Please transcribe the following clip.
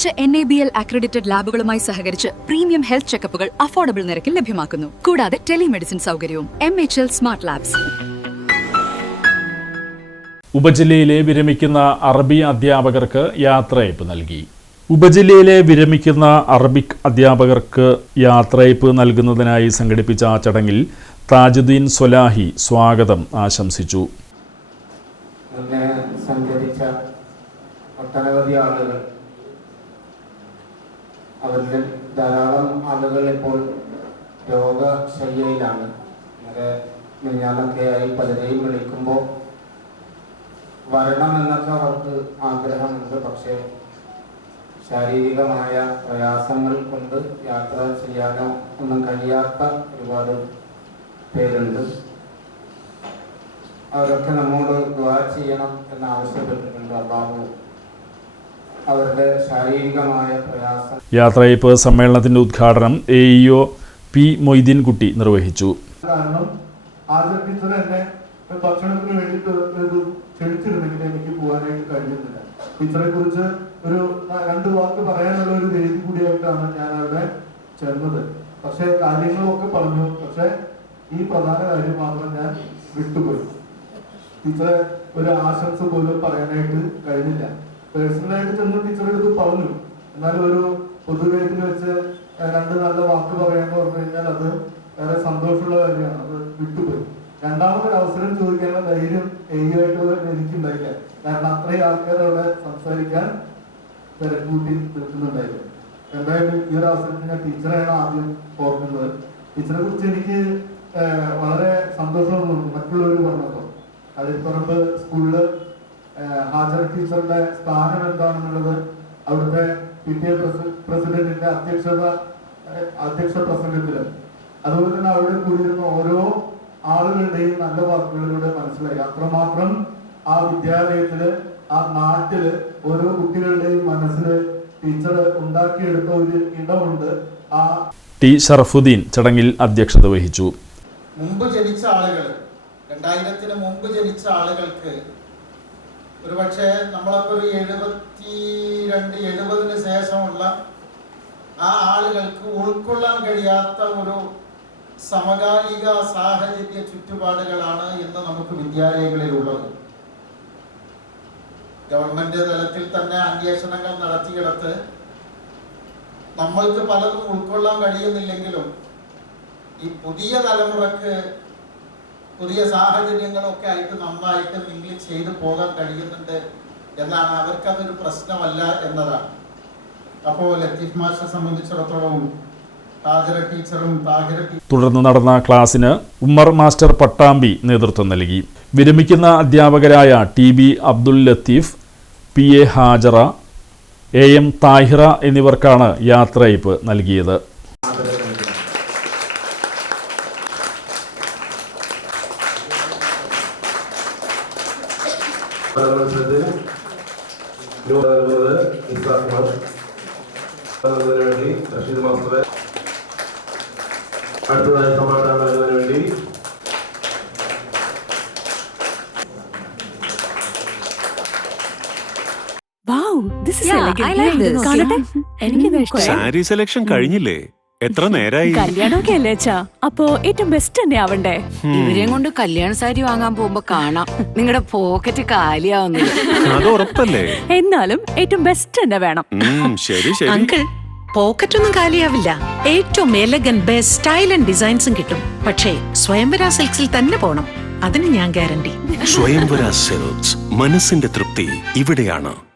മികച്ച NABL accredited ലാബുകളുമായി സഹകരിച്ച് premium health ചെക്കപ്പുകൾ affordable നിരക്കിൽ ലഭ്യമാക്കുന്നു. കൂടാതെ ടെലിമെഡിസിൻ സൗകര്യവും. MHL smart labs. ഉപജില്ലയിലെ വിരമിക്കുന്ന അറബി അധ്യാപകർക്ക് യാത്രയയപ്പ് നൽകി. ഉപജില്ലയിലെ വിരമിക്കുന്ന അറബിക് അധ്യാപകർക്ക് യാത്രയയപ്പ് നൽകുന്നതിനായി സംഘടിപ്പിച്ച ചടങ്ങിൽ താജുദ്ദീൻ സ്വലാഹി സ്വാഗതം ആശംസിച്ചു. സഞ്ചരിച്ച ഒട്ടനവധി ആളുകൾ, അവരിൽ ധാരാളം ആളുകൾ ഇപ്പോൾ രോഗശയ്യയിലാണ്. മിഞ്ഞാന്നൊക്കെയായി പലരെയും വിളിക്കുമ്പോൾ വരണമെന്നൊക്കെ അവർക്ക് ആഗ്രഹമുണ്ട്. പക്ഷേ ശാരീരികമായ പ്രയാസങ്ങൾ കൊണ്ട് യാത്ര ചെയ്യാനോ ഒന്നും കഴിയാത്ത ഒരുപാട് പേരുണ്ട്. അവരൊക്കെ നമ്മോട് ദുആ ചെയ്യണം എന്ന് ആവശ്യപ്പെട്ടിട്ടുണ്ട്. അല്ലാഹു അവരുടെ ശാരീരികമായ പ്രയാസം. യാത്രയയപ്പ് സമ്മേളനത്തിന്റെ ഉദ്ഘാടനം AEO P മൊയ്തീൻകുട്ടി നിർവഹിച്ചു. കാരണം ആദ്യ ടീച്ചർ എന്നെ ഭക്ഷണത്തിന് വേണ്ടിയിട്ട് ക്ഷണിച്ചിരുന്നെങ്കിൽ എനിക്ക് പോകാനായിട്ട് കഴിഞ്ഞിട്ടില്ല. ടീച്ചറെ കുറിച്ച് ഒരു 2 വാക്ക് പറയാനുള്ള ഒരു വേദി കൂടിയായിട്ടാണ് ഞാൻ അവിടെ ചേർന്നത്. പക്ഷെ കാര്യങ്ങളൊക്കെ പറഞ്ഞു. പക്ഷെ ഈ പ്രധാന കാര്യം മാത്രം ഞാൻ വിട്ടുപോയി. ടീച്ചറെ ഒരു ആശംസ പോലും പറയാനായിട്ട് കഴിഞ്ഞില്ല. പേഴ്സണലായിട്ട് ചെന്ന് ടീച്ചറെ അടുത്ത് പറഞ്ഞു. എന്നാലും ഒരു പൊതുവേദിയിൽ വെച്ച് 2 നല്ല വാക്ക് പറയാന്ന് പറഞ്ഞു കഴിഞ്ഞാൽ അത് വേറെ സന്തോഷമുള്ള കാര്യമാണ്. അത് വിട്ടുപോയി. രണ്ടാമതൊരു അവസരം ചോദിക്കാനുള്ള ധൈര്യം ആയിട്ട് എനിക്കുണ്ടായില്ല. കാരണം അത്രയും ആൾക്കാരവിടെ സംസാരിക്കാൻ തിരക്കൂട്ടി നിൽക്കുന്നുണ്ടായിരുന്നു. എന്തായാലും ഈ ഒരു അവസരത്തിൽ ഞാൻ ടീച്ചറെയാണ് ആദ്യം ഓർക്കുന്നത്. ടീച്ചറെ കുറിച്ച് എനിക്ക് വളരെ സന്തോഷം തോന്നുന്നു. മറ്റുള്ളവർ പറഞ്ഞപ്പോൾ അതിൽപ്പറമ്പ് സ്കൂളില് ഹാജർ ടീച്ചറുടെ സ്ഥാനം എന്താണെന്നുള്ളത് അവിടുത്തെ PTA പ്രസിഡന്റിന്റെ അധ്യക്ഷ പ്രസംഗത്തില്, അതുപോലെ തന്നെ അവിടെ കൂടിയിരുന്ന ഓരോ ആളുകളുടെയും നല്ല വാക്കുകളിലൂടെ മനസ്സിലായി. അത്രമാത്രം ആ വിദ്യാലയത്തില്, ആ നാട്ടില് ഓരോ കുട്ടികളുടെയും മനസ്സിൽ ടീച്ചർ ഉണ്ടാക്കിയെടുത്ത ഒരു ഇടമുണ്ട്. T ഷറഫുദ്ദീൻ ചടങ്ങിൽ അധ്യക്ഷത വഹിച്ചു. മുമ്പ് ജനിച്ച ആളുകൾ, 2000-ന് മുമ്പ് ജനിച്ച ആളുകൾക്ക് ഒരുപക്ഷെ നമ്മളൊക്കെ ഒരു 72-70-ന് ശേഷമുള്ള ആ ആളുകൾക്ക് ഉൾക്കൊള്ളാൻ കഴിയാത്ത ഒരു സമകാലിക സാഹചര്യ ചുറ്റുപാടുകളാണ് ഇന്ന് നമുക്ക് വിദ്യാലയങ്ങളിലുള്ളത്. ഗവൺമെന്റ് തലത്തിൽ തന്നെ അന്വേഷണങ്ങൾ നടത്തിയെടുത്ത് നമ്മൾക്ക് പലതും ഉൾക്കൊള്ളാൻ കഴിയുന്നില്ലെങ്കിലും ഈ പുതിയ തലമുറക്ക് പുതിയ സാഹചര്യങ്ങളൊക്കെ ആയിട്ട് നന്നായിട്ട് മിങ്കിൾ ചെയ്തു പോകാൻ കഴിയുന്നുണ്ട് എന്നാണ്. അവർക്കതൊരു പ്രശ്നമല്ല എന്നതാണ്. അപ്പോൾ ലത്തീഫ് മാഷിനെ സംബന്ധിച്ചിടത്തോളം തുടർന്ന് നടന്ന ക്ലാസിന് ഉമ്മർ മാസ്റ്റർ പട്ടാമ്പി നേതൃത്വം നൽകി. വിരമിക്കുന്ന അധ്യാപകരായ TB Abdul Latheef, PA Hajara, AM Thahira എന്നിവർക്കാണ് യാത്രയയപ്പ് നൽകിയത്. അടുത്തതായി സമ്മാനം നൽകുന്നതിന് വേണ്ടി സാരി സെലക്ഷൻ കഴിഞ്ഞില്ലേ? എത്ര നേരായി? കല്യാണമൊക്കെ അല്ലേ അച്ഛാ? അപ്പോ ഏറ്റവും ബെസ്റ്റ് തന്നെ ആവണ്ടേ? ഇവരെയും കൊണ്ട് കല്യാണ സാരി വാങ്ങാൻ പോകുമ്പോ കാണാം നിങ്ങളുടെ പോക്കറ്റ് കാലിയാവുന്നില്ല. അത് ഉറപ്പല്ലേ? എന്നാലും ഏറ്റവും ബെസ്റ്റ് തന്നെ വേണം. ശരി ശരി അങ്കിൾ, പോക്കറ്റ് ഒന്നും കാലിയാവില്ല. ഏറ്റവും എലഗന്റ് ബെസ്റ്റ് സ്റ്റൈൽ ആൻഡ് ഡിസൈൻസും കിട്ടും. പക്ഷേ സ്വയംവര സിൽക്സിൽ തന്നെ പോണം. അതിന് ഞാൻ ഗ്യാരണ്ടി. സ്വയംവര സിൽക്സ്, മനസ്സിന്റെ തൃപ്തി ഇവിടെയാണ്.